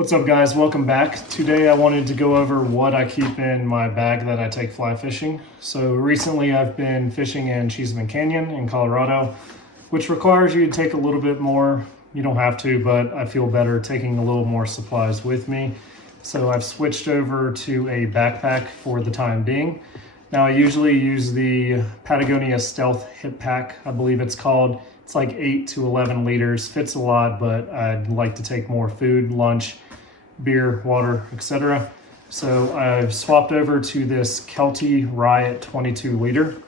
What's up, guys? Welcome back. Today I wanted to go over what I keep in my bag that I take fly fishing. So recently I've been fishing in Cheeseman Canyon in Colorado, which requires you to take a little bit more. You don't have to, but I feel better taking a little more supplies with me. So I've switched over to a backpack for the time being. Now I usually use the Patagonia Stealth Hip Pack, I believe it's called. It's like 8 to 11 liters, fits a lot, but I'd like to take more food, lunch, beer, water, etc. So I've swapped over to this Kelty Riot 22 liter.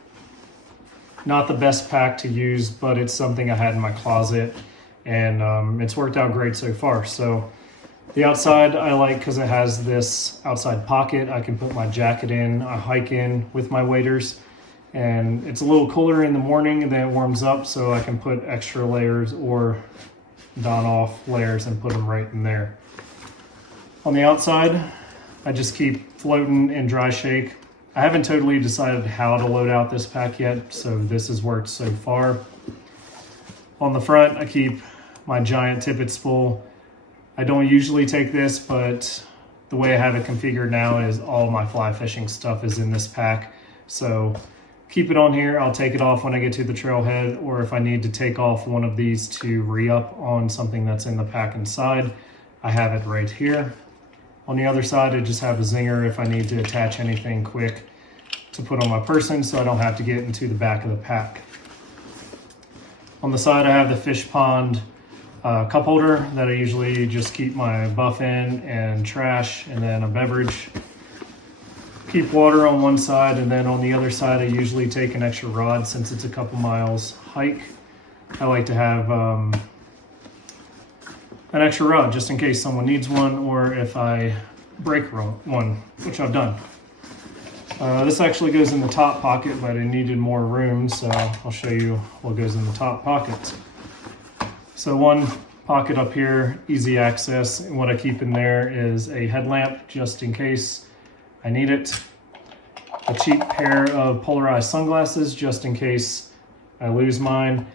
Not the best pack to use, but it's something I had in my closet, and it's worked out great so far. So the outside I like because it has this outside pocket. I can put my jacket in, I hike in with my waders, and it's a little cooler in the morning and then it warms up, so I can put extra layers or don off layers and put them right in there. On the outside, I just keep floating in dry shake. I haven't totally decided how to load out this pack yet, so this has worked so far. On the front, I keep my giant tippet spool. I don't usually take this, but the way I have it configured now is all my fly fishing stuff is in this pack. So keep it on here. I'll take it off when I get to the trailhead, or if I need to take off one of these to re-up on something that's in the pack inside, I have it right here. On the other side, I just have a zinger if I need to attach anything quick to put on my person so I don't have to get into the back of the pack. On the side, I have the fish pond cup holder that I usually just keep my buff in and trash, and then a beverage. Keep water on one side, and then on the other side I usually take an extra rod since it's a couple miles hike. I like to have an extra rod just in case someone needs one, or if I break one, which I've done. This actually goes in the top pocket, but it needed more room, so I'll show you what goes in the top pocket. So one pocket up here, easy access, and what I keep in there is a headlamp just in case I need it, a cheap pair of polarized sunglasses just in case I lose mine,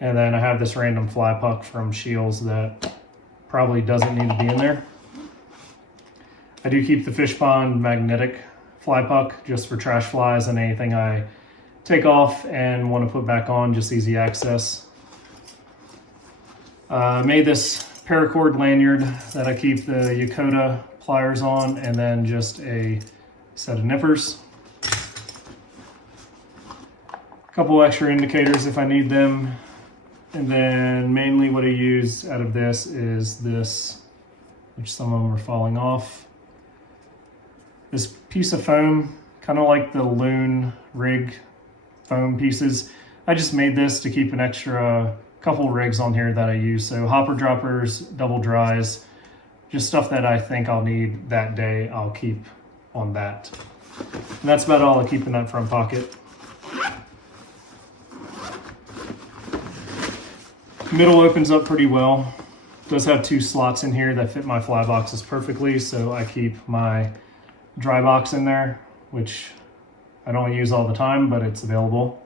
and then I have this random fly puck from Scheels that probably doesn't need to be in there. I do keep the fish pond magnetic fly puck just for trash flies and anything I take off and want to put back on, just easy access. I made this paracord lanyard that I keep the Yakota pliers on, and then just a set of nippers. A couple extra indicators if I need them. And then mainly what I use out of this is this, which some of them are falling off. This piece of foam, kind of like the Loon rig foam pieces. I just made this to keep an extra couple rigs on here that I use. So hopper droppers, double dries, just stuff that I think I'll need that day, I'll keep on that. And that's about all I keep in that front pocket. Middle opens up pretty well. It does have two slots in here that fit my fly boxes perfectly, so I keep my dry box in there, which I don't use all the time, but it's available.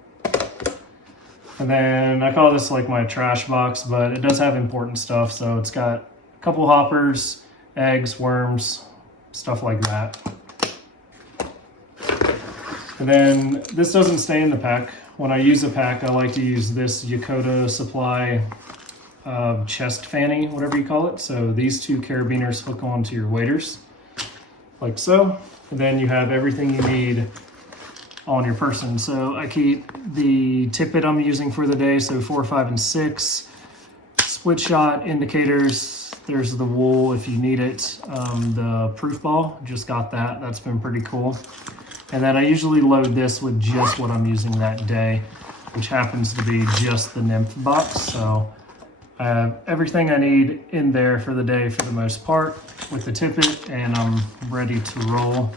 And then I call this like my trash box, but it does have important stuff. So it's got a couple hoppers, eggs, worms, stuff like that. And then this doesn't stay in the pack. When I use a pack, I like to use this Yakota Supply chest fanny, whatever you call it. So these two carabiners hook onto your waders, like so. And then you have everything you need on your person. So I keep the tippet I'm using for the day, so 4, 5, and 6. Split shot indicators. There's the wool if you need it. The proof ball, just got that. That's been pretty cool. And then I usually load this with just what I'm using that day, which happens to be just the nymph box. So I have everything I need in there for the day for the most part with the tippet, and I'm ready to roll.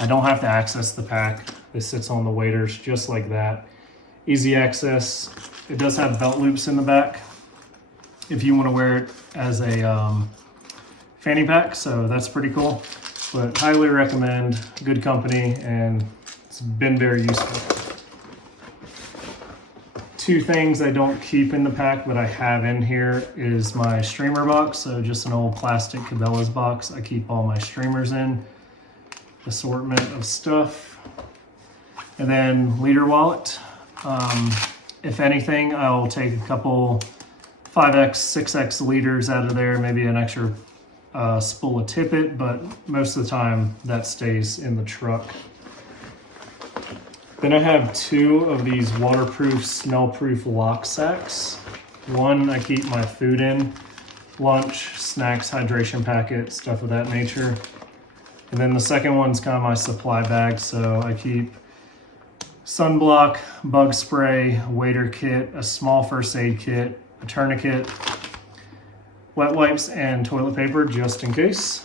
I don't have to access the pack. This sits on the waders just like that. Easy access. It does have belt loops in the back if you want to wear it as a fanny pack, so that's pretty cool. But highly recommend, good company, and it's been very useful. two things I don't keep in the pack, but I have in here is my streamer box. So just an old plastic Cabela's box. I keep all my streamers in. Assortment of stuff. And then liter wallet. If anything, I'll take a couple 5X, 6X liters out of there, maybe an extra spool of tippet, but most of the time that stays in the truck. Then I have two of these waterproof, smell-proof lock sacks. One I keep my food in, lunch, snacks, hydration packet, stuff of that nature. And then the second one's kind of my supply bag, so I keep sunblock, bug spray, wader kit, a small first aid kit, a tourniquet, wet wipes, and toilet paper just in case.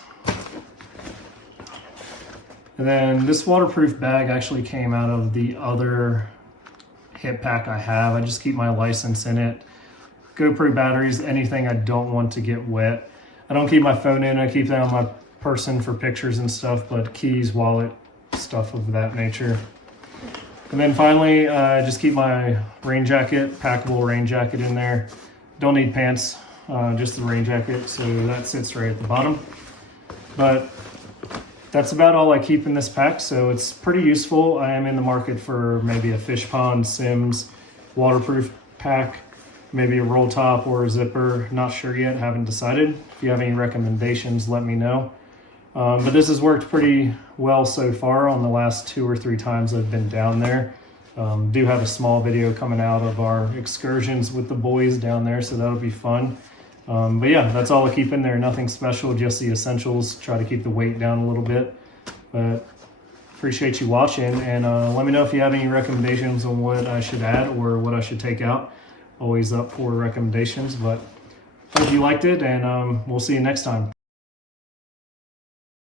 And then this waterproof bag actually came out of the other hip pack I have. I just keep my license in it, GoPro batteries, anything I don't want to get wet. I don't keep my phone in, I keep that on my person for pictures and stuff, but keys, wallet, stuff of that nature. And then finally, I just keep my rain jacket, packable rain jacket in there. Don't need pants, just the rain jacket, so that sits right at the bottom. But that's about all I keep in this pack, so it's pretty useful. I am in the market for maybe a fish pond, Sims, waterproof pack, maybe a roll top or a zipper. Not sure yet, haven't decided. If you have any recommendations, let me know. But this has worked pretty well so far on the last 2 or 3 times I've been down there. Do have a small video coming out of our excursions with the boys down there, so that'll be fun. But yeah, that's all I keep in there. Nothing special, just the essentials. Try to keep the weight down a little bit. But appreciate you watching, and let me know if you have any recommendations on what I should add or what I should take out. Always up for recommendations, but hope you liked it, and we'll see you next time.